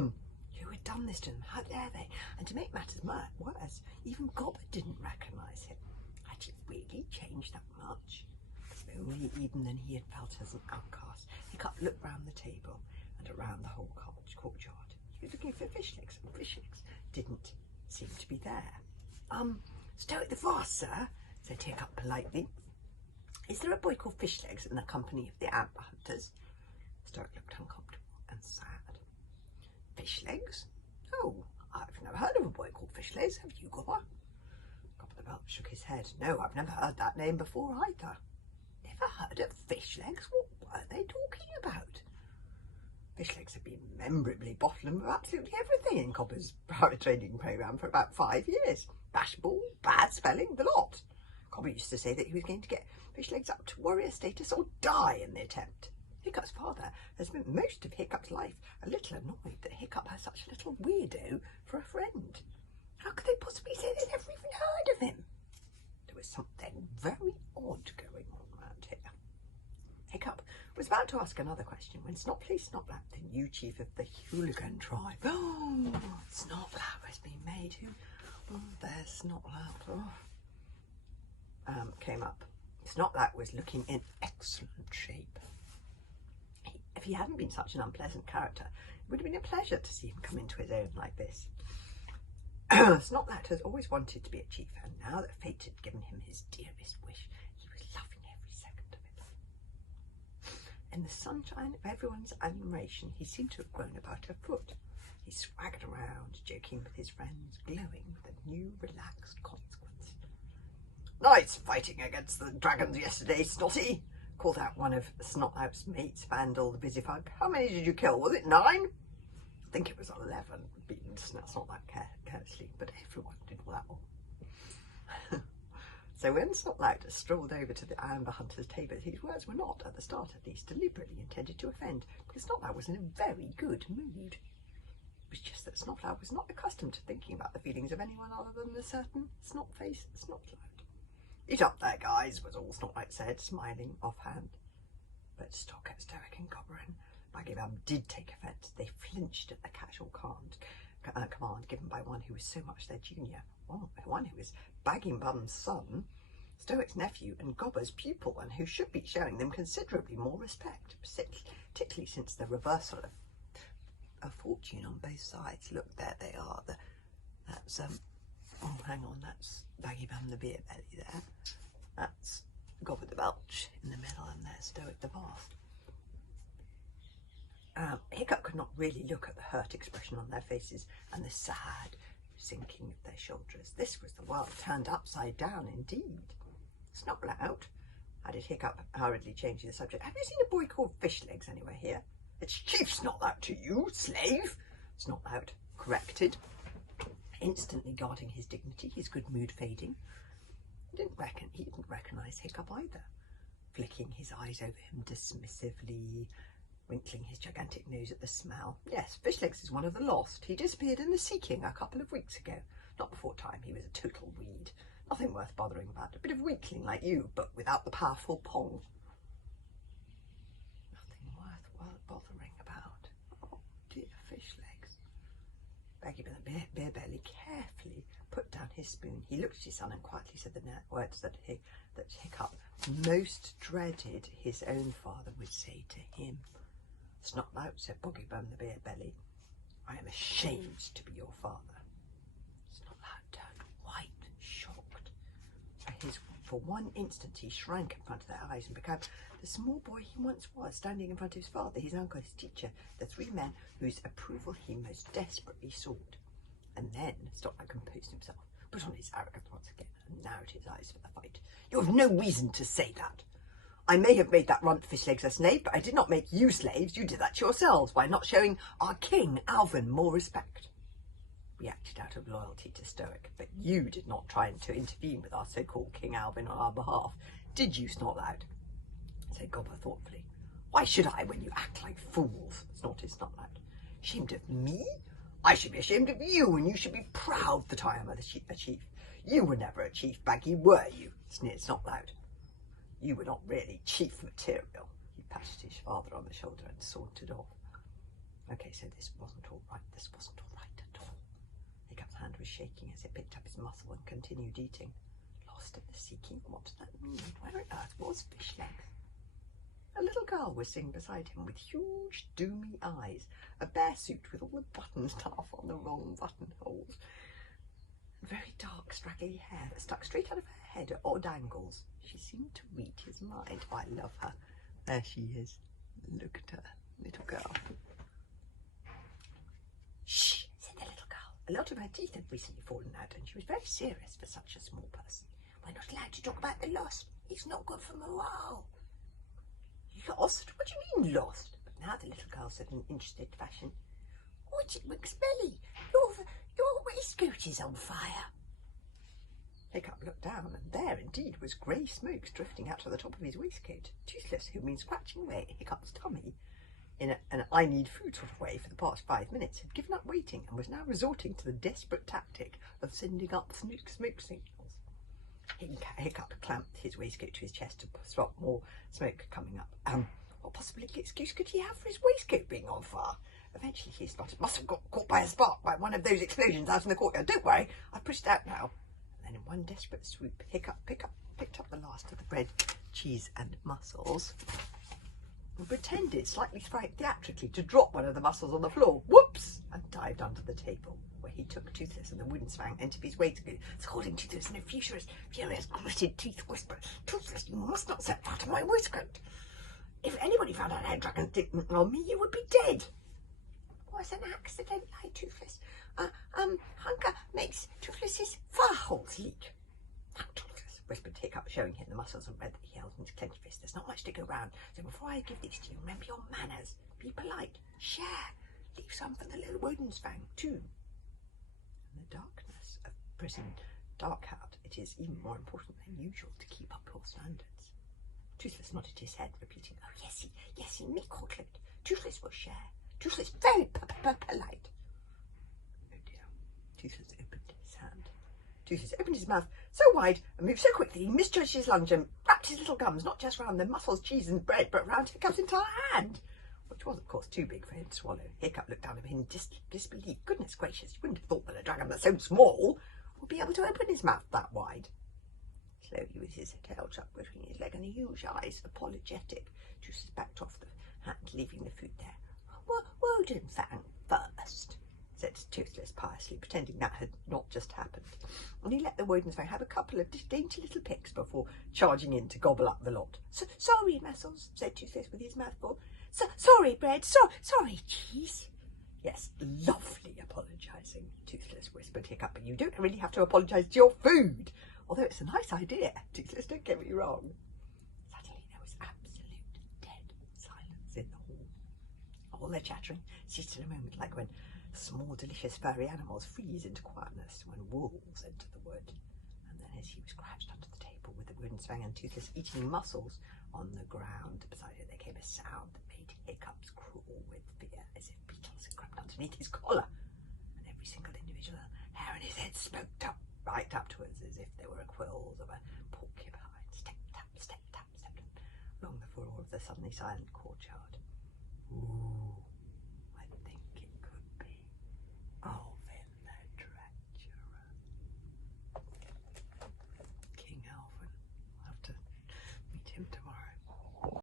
Who had done this to them? How dare they? And to make matters worse, even Gobber didn't recognise him. Had he really changed that much? Only even then he had felt as an outcast. Hiccup looked round the table and around the whole courtyard. He was looking for fish legs, and fish legs didn't seem to be there. Stoic the Vast, sir, said Hiccup politely. Is there a boy called Fish Legs in the company of the Amber Hunters? Stoic looked uncomfortable and sad. Fish Legs? Oh, I've never heard of a boy called Fish Legs. Have you, Gobber? Gobber the Whelk shook his head. No, I've never heard that name before either. Never heard of Fish Legs? What were they talking about? Fish Legs had been memorably bottom of absolutely everything in Gobber's power training programme for about 5 years. Bashful, bad spelling, the lot. Gobber used to say that he was going to get Fish Legs up to warrior status or die in the attempt. Hiccup's father has spent most of Hiccup's life a little annoyed that Hiccup has such a little weirdo for a friend. How could they possibly say they'd never even heard of him? There was something very odd going on around here. Hiccup was about to ask another question when Snotley Snotlap, the new chief of the Hooligan tribe. Oh, Snotlap has been made who? Oh, there's Snotlap. Oh. Came up. Snotlap was looking in excellent shape. If he hadn't been such an unpleasant character, it would have been a pleasure to see him come into his own like this. Snotlap has always wanted to be a chief, and now that fate had given him his dearest wish, he was loving every second of it. In the sunshine of everyone's admiration, he seemed to have grown about a foot. He swaggered around, joking with his friends, glowing with a new, relaxed consequence. Nice fighting against the dragons yesterday, Snotty, called out one of Snotlap's mates, Vandal the Busyfug. How many did you kill? Was it 9? I think it was 11, beaten Snotlap carelessly, but everyone did well. So when Snotlap strolled over to the Amber Hunters' table, his words were not, at the start at least, deliberately intended to offend, because Snotlap was in a very good mood. It was just that Snotlap was not accustomed to thinking about the feelings of anyone other than a certain snot-faced Snotlap. Eat up there, guys, was all Snotlap said, smiling offhand. But Stoic and Gobber and Baggy Bum did take offence. They flinched at the casual command given by one who was so much their junior, one who was Baggy Bum's son, Stoic's nephew, and Gobber's pupil, and who should be showing them considerably more respect, particularly since the reversal of fortune on both sides. Look, there they are. That's oh, hang on, that's Baggy Bum the Beer Belly there. That's Gobber the Belch in the middle, and there's Stoic the Vast. Hiccup could not really look at the hurt expression on their faces and the sad sinking of their shoulders. This was the world turned upside down indeed. Snotlap, added Hiccup, hurriedly changing the subject. Have you seen a boy called Fish Legs anywhere here? It's Chief Snotlap to you, slave, Snotlap corrected, instantly guarding his dignity, his good mood fading. He didn't recognise Hiccup either, flicking his eyes over him dismissively, wrinkling his gigantic nose at the smell. Yes, Fish Legs is one of the lost. He disappeared in the Sea-King a couple of weeks ago. Not before time, he was a total weed. Nothing worth bothering about. A bit of weakling like you, but without the powerful Pong. Nothing worth bothering about. Oh, dear Fish Legs. Baggy Beer Belly carefully put down his spoon. He looked at his son and quietly said the words that Hiccup most dreaded his own father would say to him. Snotlap, said Boggy Bum the Beer Belly, I am ashamed to be your father. Snotlap turned white, shocked. For one instant he shrank in front of their eyes and became the small boy he once was, standing in front of his father, his uncle, his teacher, the 3 men whose approval he most desperately sought. And then Snotlap composed himself, put on his arrogance once again, and narrowed his eyes for the fight. You have no reason to say that. I may have made that runt Fish Legs a slave, but I did not make you slaves. You did that to yourselves by not showing our king, Alvin, more respect. We acted out of loyalty to Stoic, but you did not try to intervene with our so-called King Alvin on our behalf, did you, Snotlap? Said Gobber thoughtfully. Why should I when you act like fools? Snorted Snotlap. Ashamed of me? I should be ashamed of you, and you should be proud that I am a chief. You were never a chief, Baggy, were you? Sneered Snotlap. You were not really chief material. He patted his father on the shoulder and sauntered off. Okay, so this wasn't all right. This wasn't all right at all. Hiccup's hand was shaking as it picked up his mussel and continued eating. Lost in the seeking? What did that mean? Where on earth was Fishlegs? A little girl was sitting beside him with huge, doomy eyes, a bare suit with all the buttons off on the wrong buttonholes, very dark, straggly hair that stuck straight out of her head at odd angles. She seemed to read his mind. Oh, I love her. There she is. Look at her, little girl. Shh, said the little girl. A lot of her teeth had recently fallen out, and she was very serious for such a small person. We're not allowed to talk about the lost. It's not good for morale. Lost? What do you mean lost? But now the little girl said in an interested fashion, What's it, McSmelly? Your waistcoat is on fire. Hiccup looked down, and there indeed was grey smoke drifting out of the top of his waistcoat. Toothless, who'd been scratching away at Hiccup's tummy in an I need food sort of way for the past 5 minutes, had given up waiting and was now resorting to the desperate tactic of sending up smoke signals. Hiccup clamped his waistcoat to his chest to stop more smoke coming up. What possible excuse could he have for his waistcoat being on fire? Eventually he spotted, must have got caught by a spark by one of those explosions out in the courtyard. Don't worry, I've pushed it out now. And then in one desperate swoop, Hiccup picked up the last of the bread, cheese and mussels and pretended, slightly theatrically, to drop one of the mussels on the floor. Whoops! And dived under the table, where he took Toothless and the wooden spang into his waistcoat, scolding Toothless in a furious, gritted teeth whisper, Toothless, you must not set foot on my waistcoat. If anybody found out I had dragon dignity on me, you would be dead. It was an accident, lied Toothless. Hunger makes Toothless's fire holes leak. Now, Toothless, whispered Hiccup, showing him the muscles and bread that he held in his clenched fist. There's not much to go round, so before I give these to you, remember your manners. Be polite. Share. Leave some for the little Wodenspang, too. In the darkness of prison Darkhout, it is even more important than usual to keep up your standards. Toothless nodded his head, repeating, Oh, yesy, me Cortlet. Toothless will share. Toothless very polite. Oh dear. Toothless opened his hand. Toothless opened his mouth so wide and moved so quickly he misjudged his lunge and wrapped his little gums not just round the mussels, cheese and bread, but round Hiccup's entire hand, which was, of course, too big for him to swallow. Hiccup looked down at him in disbelief. Goodness gracious, you wouldn't have thought that a dragon that's so small would be able to open his mouth that wide. Slowly, with his tail tucked between his leg and huge eyes, apologetic, Toothless backed off the hand, leaving the food there. Wodenspang first, said Toothless piously, pretending that had not just happened. And he let the Wodenspang have a couple of dainty little picks before charging in to gobble up the lot. Sorry, mussels, said Toothless with his mouth full. Sorry, bread. Sorry, cheese. Yes, lovely apologising, Toothless whispered Hiccup, but you don't really have to apologise to your food. Although it's a nice idea, Toothless, don't get me wrong. Suddenly there was absolute dead silence in the hall. All their chattering ceased in a moment, like when small, delicious, furry animals freeze into quietness when wolves enter the wood. And then as he was crouched under the table with the Wodenspang and Toothless eating mussels on the ground beside it, there came a sound that made Hiccup's crawl with fear, as if beetles had crept underneath his collar, and every single individual hair in his head smoked up right upwards as if they were quills of a porcupine. Step, tap, step, tap, step, along the floor of the suddenly silent courtyard. Ooh.